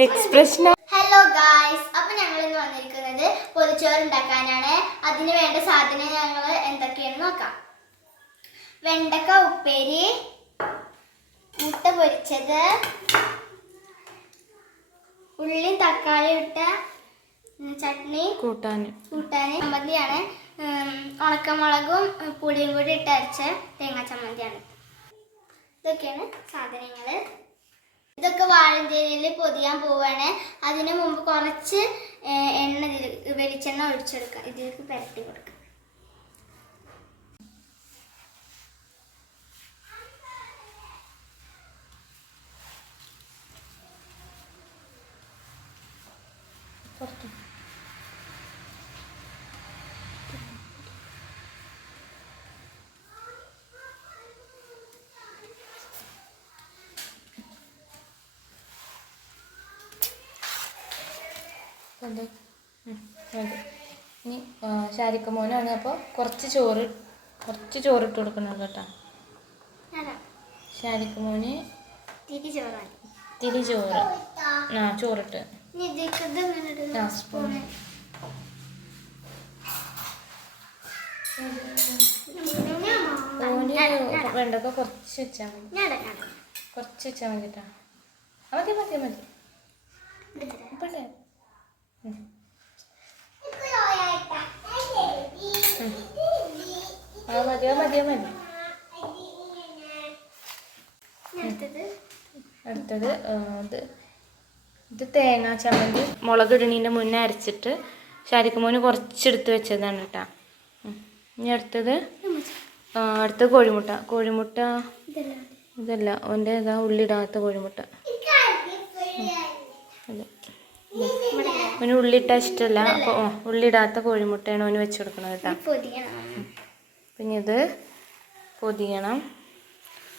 Expression hello guys അപ്പൊ ഞങ്ങൾ ഇന്ന് വന്നിരിക്കുന്നത് പൊതിച്ചോറ് ഉണ്ടാക്കാനാണ് അതിന് വേണ്ട സാധനം ഞങ്ങൾ എന്തൊക്കെയാണെന്ന് നോക്കാം. വെണ്ടക്ക ഉപ്പേരി മുട്ട പൊരിച്ചത് ഉള്ളി തക്കാളി ഇട്ട ചട്നി കൂട്ടാൻ കൂട്ടാൻ ചമ്മന്തിയാണ്. ഉണക്കമുളകും പുളിയും കൂടി ഇട്ട് അരച്ച തേങ്ങാ ചമ്മന്തിയാണ്. ഇതൊക്കെയാണ് സാധനങ്ങൾ ഇതൊക്കെ വാഴഞ്ചേരിയിൽ പൊതിയാൻ പോവാണ്. അതിനു മുമ്പ് കുറച്ച് എണ്ണ ഇതിൽ വെളിച്ചെണ്ണ ഒഴിച്ചെടുക്കുക ഇതിലേക്ക് പുരട്ടി കൊടുക്കുക എന്ത്? ഇനി ശാരിക്ക മോനാണ്. അപ്പോൾ കുറച്ച് ചോറ് കുറച്ച് ചോറ് ഇട്ട് കൊടുക്കണം കേട്ടോ. ശാരിക്ക മോന് തിരി ചോറ്. ആ ചോറിട്ട്. ആ, സ്പൂൺ. ഇടാം. വെണ്ടക്ക കുറച്ച് വെച്ചാൽ മതി. കുറച്ച് വെച്ചാൽ മതി കേട്ടോ. മതി മതി മതി. ഇപ്പം. ആ മതി അടുത്തത്? ഇത് ഇത് തേങ്ങാ ചമ്മന്തി. മുളക് ഇടണീന്റെ മുന്നേ അരച്ചിട്ട് ശാരിക്കുമോന് കുറച്ചെടുത്ത് വെച്ചതാണ് കേട്ടോ. ഇനി അടുത്തത് അടുത്തത് കോഴിമുട്ട. കോഴിമുട്ട ഇതെല്ലാം ഇതല്ല ഓന്റെ ഇതാ ഉള്ളിടാത്ത കോഴിമുട്ട. അവന് ഉള്ളിട്ട ഇഷ്ടമല്ല അപ്പോൾ ഉള്ളിടാത്ത കോഴിമുട്ടയാണ് അവന് വെച്ച് കൊടുക്കുന്നത് കേട്ടോ. പിന്നെ ഇത് പൊതിയണം.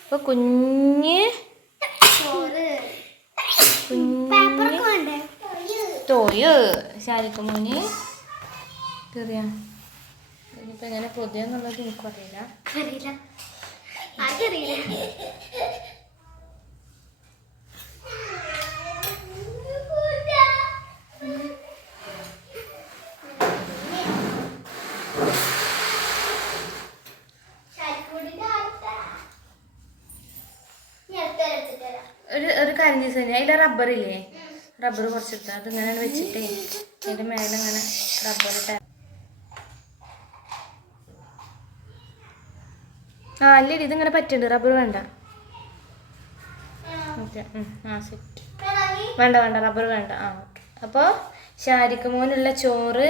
അപ്പോൾ കുഞ്ഞ് കുഞ്ഞ് തോയ് ശാരിക്കുമോന് ചെറിയ. ഇനിയിപ്പോൾ എങ്ങനെ പൊതിയെന്നുള്ളത് എനിക്കറിയില്ല. അറിയില്ല ആർക്കറിയില്ല ഒരു ഒരു ചെയ്ത് അതിൽ റബ്ബർ ഇല്ലേ? റബ്ബർ കുറച്ചെടുത്ത അത് ഇങ്ങനെ വെച്ചിട്ടേ അതിന്റെ മേലെ ഇങ്ങനെ റബ്ബർ ഇട്ട ആ അല്ലേ ഇതിങ്ങനെ പറ്റുന്നുണ്ട് റബ്ബർ വേണ്ട. വേണ്ട വേണ്ട റബ്ബർ വേണ്ട. ആ ഓക്കെ. അപ്പോൾ ഷാരിക്ക് മോനുള്ള ചോറ്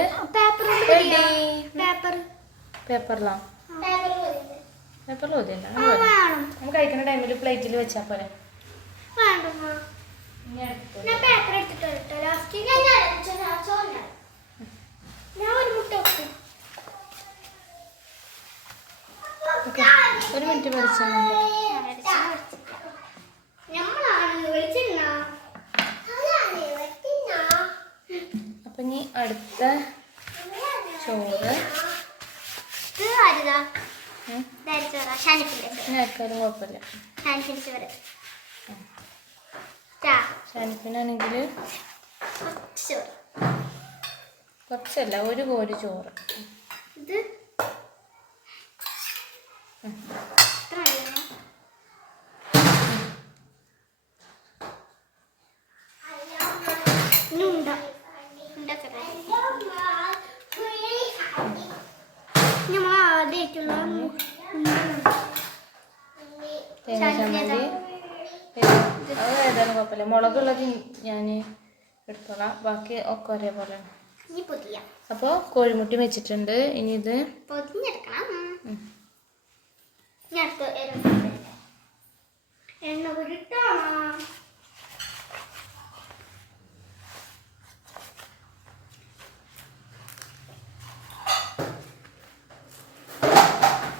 പേപ്പറിലാ? പേപ്പറിൽ ഓതിയല്ല. നമുക്ക് കഴിക്കുന്ന ടൈമിൽ പ്ലേറ്റിൽ വെച്ചാൽ പോലെ. ഞാൻ പേപ്പർ എടുത്തിട്ട് വരട്ടെ. ലാസ്റ്റ് ഞാൻ ഞാൻ ഒരു മുട്ട വെക്കും. ഒരു മിനിറ്റ് പഠിച്ചാൽ അപ്പൊ ഇനി അടുത്ത ചോറ്. ചോറാ? കുഴപ്പമില്ല. ഷാനിഫിനാണെങ്കിൽ കുറച്ചല്ല ഒരു കോരി ചോറ്. ഇത് ഇത്ര മതിയോ? ഇനി ഉണ്ട ഉണ്ടക്കട്ടെ ഞാൻ ആദ്യമായിട്ടുള്ള തേങ്ങ ചമ്മന്തി ഏതായാലും കുഴപ്പമില്ല. മുളകുള്ളത് ഞാൻ എടുത്തോളാം. ബാക്കി ഒക്കെ ഒരേപോലെ. അപ്പോൾ കോഴിമുട്ടി വെച്ചിട്ടുണ്ട്. ഇനി ഇത് എണ്ണ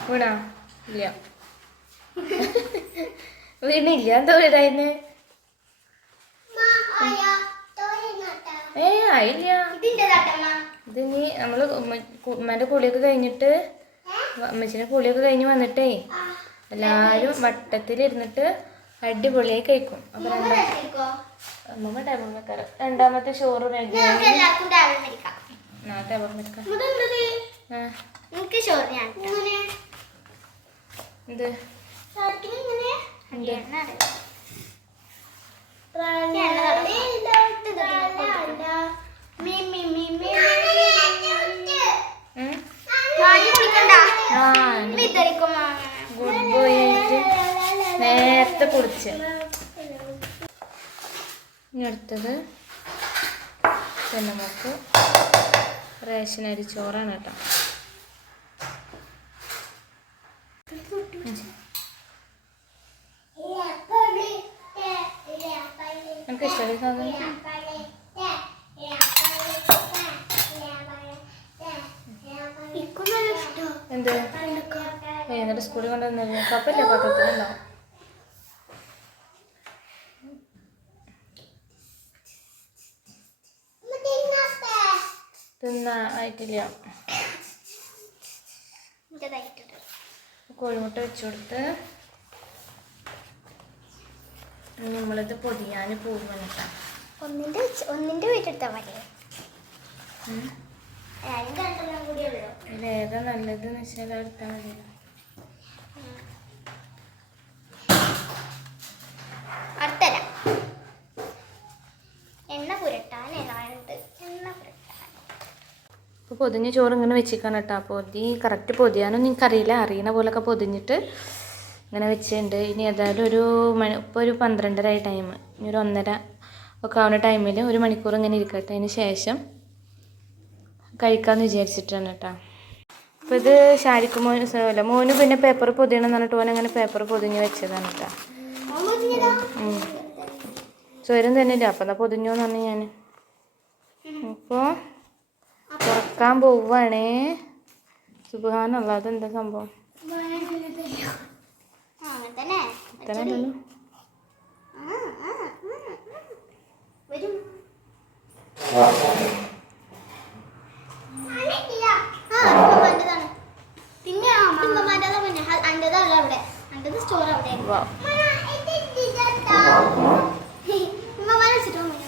വീണാ ഇല്ല. വീണില്ല. എന്താ വീടായിന്ന് ഏ ആയില്ല ഇത് ഇനി നമ്മൾ ഉമ്മേന്റെ കുളിയൊക്കെ കഴിഞ്ഞിട്ട് അമ്മച്ചിന്റെ കുളിയൊക്കെ കഴിഞ്ഞ് വന്നിട്ടേ എല്ലാരും വട്ടത്തിലിരുന്നിട്ട് അടിപൊളിയായി കഴിക്കും. അപ്പൊ? അമ്മമ്മ വെക്കാറ്. രണ്ടാമത്തെ ചോറ് റെഡി ഇങ്ങനെ. എന്ത്? ഗുഡ് ബോയ് ആയിട്ട് നേരത്തെ കുടിച്ച്. ഇനി അടുത്തത് പിന്നെ നമുക്ക് റേഷൻ അരി ചോറാണ് കേട്ടോ എനിക്ക് ഇഷ്ടമായി സാധനം എനിക്കും നല്ല ഇഷ്ടാ. എന്ത്? ഏ എന്നിട്ട് സ്കൂളിൽ കൊണ്ടുവന്നത് കപ്പല്ലേ പത്രത്തിലുണ്ടോ തിന്നാ ആയിട്ടില്ല. കോഴിമുട്ട വെച്ചുകൊടുത്ത് നമ്മളിത് പൊതിയാൻ പോകുമെന്നിട്ടാ കേട്ടോ. ഒന്നിന്റെ വെച്ച്- ഒന്നിന്റെ വീട്ടെടുത്താ ഇതിൽ ഏതാ നല്ലതെന്ന് വെച്ചാൽ എടുത്താൽ മതി. അടുത്തരാം. എണ്ണ പുരട്ടാൻ ഏതാണ്ട്. എണ്ണ പുരട്ടാൻ. പൊതിഞ്ഞ ചോറ് ഇങ്ങനെ വെച്ചിരിക്കണം കേട്ടോ. പൊതി കറക്റ്റ് നിങ്ങൾക്ക് എനിക്കറിയില്ല അറിയുന്ന പോലൊക്കെ പൊതിഞ്ഞിട്ട് ഇങ്ങനെ വെച്ചിട്ടുണ്ട്. ഇനി ഏതായാലും ഒരു മണി ഇപ്പോൾ ഒരു പന്ത്രണ്ടര ടൈം ഇനി ഒരു ഒന്നര ഒക്കെ ആവുന്ന ടൈമിൽ ഒരു മണിക്കൂർ ഇങ്ങനെ ഇരിക്കട്ടെ. അതിന് ശേഷം കഴിക്കാമെന്ന് വിചാരിച്ചിട്ടാണ് കേട്ടോ. അപ്പോൾ ഇത് ശാരിക്ക് മോന് അല്ല മോന് പിന്നെ പേപ്പർ പൊതിയണം എന്ന് പറഞ്ഞിട്ട് ഓൻ അങ്ങനെ പേപ്പർ പൊതിഞ്ഞ് വെച്ചതാണ് കേട്ടോ. സ്വരം തന്നെ ഇല്ല അപ്പം എന്നാ പൊതിഞ്ഞോന്ന് പറഞ്ഞു ഞാൻ അപ്പോൾ തുറക്കാൻ പോവാണേ സുബാനുള്ള എന്താ സംഭവം? ആ. വരും.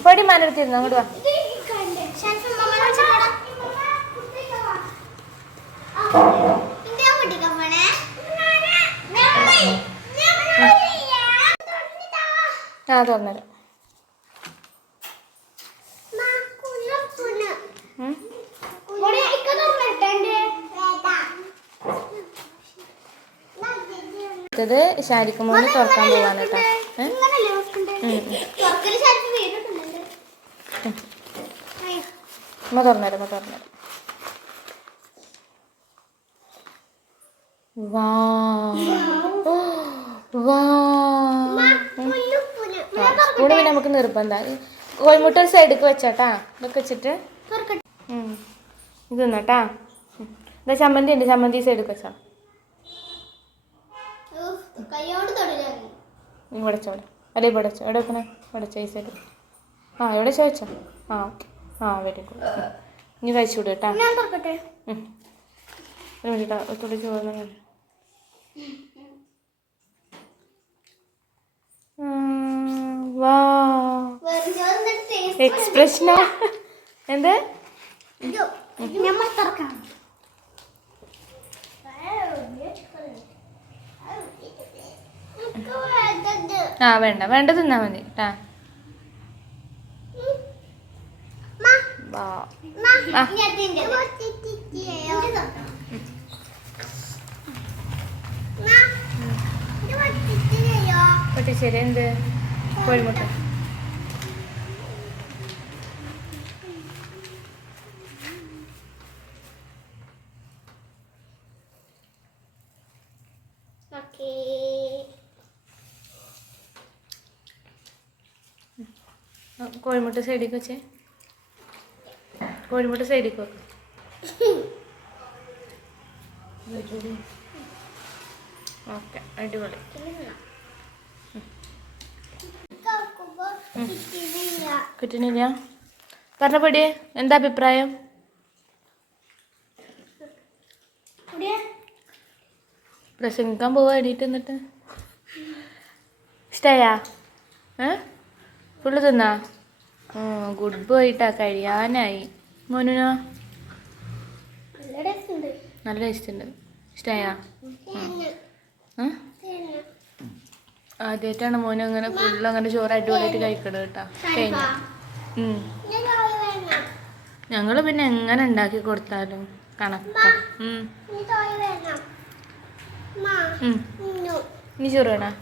പൊടി മാനടുത്തിരുന്നു അങ്ങോട്ട് വാ. ആ ഉമ്മമാനെ വെച്ചിട്ട് വാടാ. ഇന്റെ ഞാൻ പൊട്ടിക്കാൻ പോണേ. ആ തുറന്നേരം ഉം. ഇവിടെ ഇക്ക തുറന്നിട്ടെ എന്റെ. അടുത്തത് ശാരിക്ക് മോന് തുറക്കാൻ പോവാണ് കേട്ടോ. അമ്മ തുറന്നേരം അമ്മ തുറന്നേരം വാ സ്പൂണ് പിന്നെ നമുക്ക് നിർബന്ധം കോഴിമുട്ട ഒരു സൈഡിലേക്ക് വെച്ചാട്ടാ ഇതൊക്കെ വെച്ചിട്ട്. ഇത് തിന്നട്ടാ എന്താ ഇതാ ചമ്മന്തി ഉണ്ട് ചമ്മന്തി സൈഡിലേക്ക് വെച്ചാ ഇവിടെ വെച്ചോ ഇവിടെ അല്ലെ ഇവിടെ വെച്ചോ എവിടെ വെക്കണേ? ഇവിടെ വെച്ചോ ഈ സൈഡ് ആ എവിടെ വെച്ചോ വെച്ചോ. ആ ഓക്കെ ആ വെരി ഗുഡ് ഇനി കഴിച്ചു വിടും കേട്ടാ. ഒരു മിനിറ്റ് ചോറ് എക്സ്പ്രഷനോ എന്ത്? നമ്മൾ ഞമ്മൾ ആ വേണ്ട. വേണ്ട തിന്നാ മതി. ആ. ശരി എന്ത്? കോഴിമുട്ട. കോഴിമുട്ട സൈഡിലേക്ക് വെച്ചേ. കോഴിമുട്ട സൈഡിലേക്ക് വെക്കാം. ഓക്കെ അടിപൊളി. കിട്ടണില്ല പറഞ്ഞപടി എന്താ അഭിപ്രായം? പ്രസംഗിക്കാൻ പോവാ എണീറ്റ് എന്നിട്ട് ഇഷ്ടയാ? ഏ? ഫുള്ള് തിന്നാ? ഗുഡ് ബോയിട്ടാ കഴിയാനായി. മോനുനോ? നല്ല ടേസ്റ്റ് ഉണ്ട് ഇഷ്ടമായാ ആദ്യമായിട്ടാണ് മോനെ അങ്ങനെ ഫുള്ള് അങ്ങനെ ചോറ് അടിപൊളിയായിട്ട് കഴിക്കണത് കേട്ടോ. കഴിഞ്ഞു. ഞങ്ങൾ ഞങ്ങൾ പിന്നെ എങ്ങനെ ഉണ്ടാക്കി കൊടുത്താലും കണക്കാ. ഇനി ചോറ് വേണം?